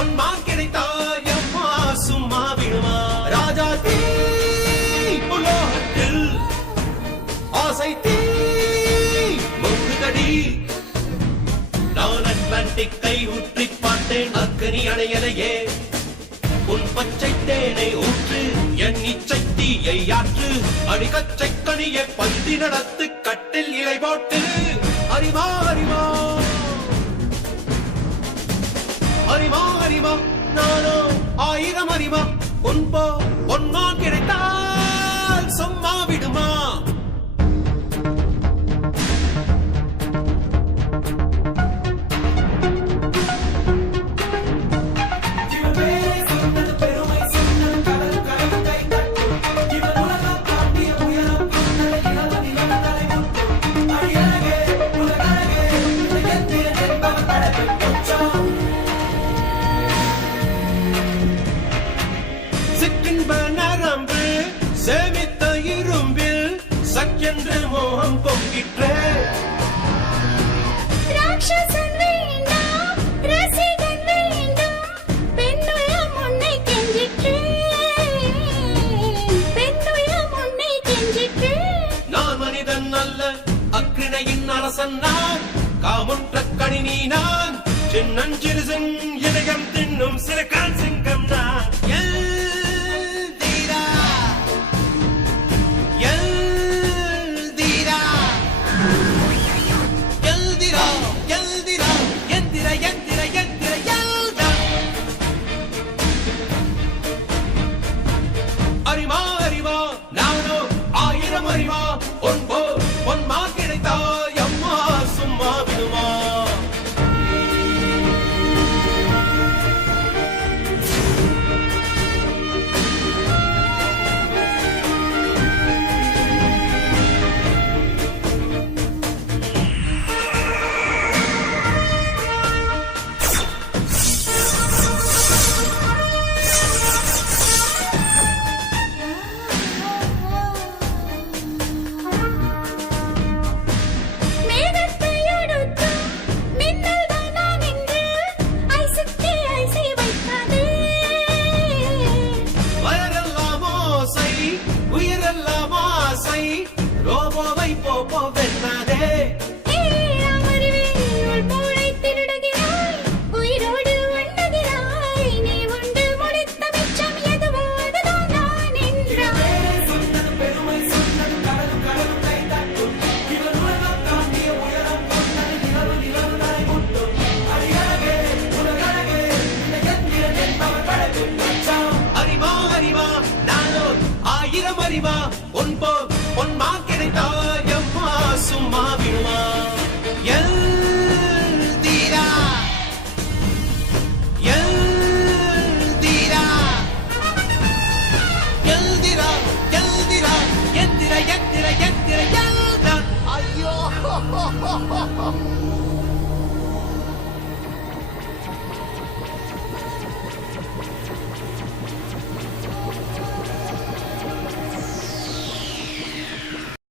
பொன்மா கிடைத்தாயம்மா சும்மா விடுமா ராஜா தீ உலோகத்தில் ஆசை தீ முங்குதடி நான் அட்லாண்டிக்கை ஊற்றி பார்த்தேன் அக்கனி அணையலையே உன் பச்சை தேனை ஊற்று என் இச்சை தீயை ஆற்று அடிகச்சை கனியை பந்தி நடத்து கட்டில் இலை போட்டு அறிவா அறிவா அறிவா அறிவா நானோ ஆயிரம் அறிவா பொன்மா கிடைத்தால் சும்மா விடுமா சேமித்த இரும்பில் சக்கென்று மோகம் பொங்கிற்றே ராட்சசன் வேண்டாம் ரசிகன் வேண்டும் பெண்ணுள்ளம் உன்னை கெஞ்சிற்றே பெண்ணுள்ளம் உன்னை கெஞ்சிற்றே நான் மனிதன் அல்ல அக்கிணையின் அரசன் நான் காமுற்ற கணினி நான் சின்னஞ்சிறுசன் இதயம் தின்னும் சிறகான் சிங்கம் நான் அறிவா அறிவா நானோ ஆயிரம் அறிவா பொன்மா கிடைத்தாய் அம்மா சும்மா விடுமா ரோபோவை போப்போ வெண்ணாதே உயிரோடு உண்ணுகிறாய் நீ உண்டு முடித்த மிச்சம் எதுவோ அதுதான் நான் என்றாய் பெருமை சொன்னது கடலும் கடலும் கை தட்டும் இவன் உலகம் தாண்டிய உயரம் கொண்டது நிலவு நிலவு தலை முட்டும் அழகே உலகழகே எந்திரன் என்பவர் படைக்கும் அறிவா அறிவா நானோ ஆயிரம் அறிவா பொன்மா கிடைத்தாயம்மா சும்மா விடுமா எல்தீரா எல்தீரா எல்திரா எல்திரா எந்திர எந்திர எந்திர எல்தான் ஐயோ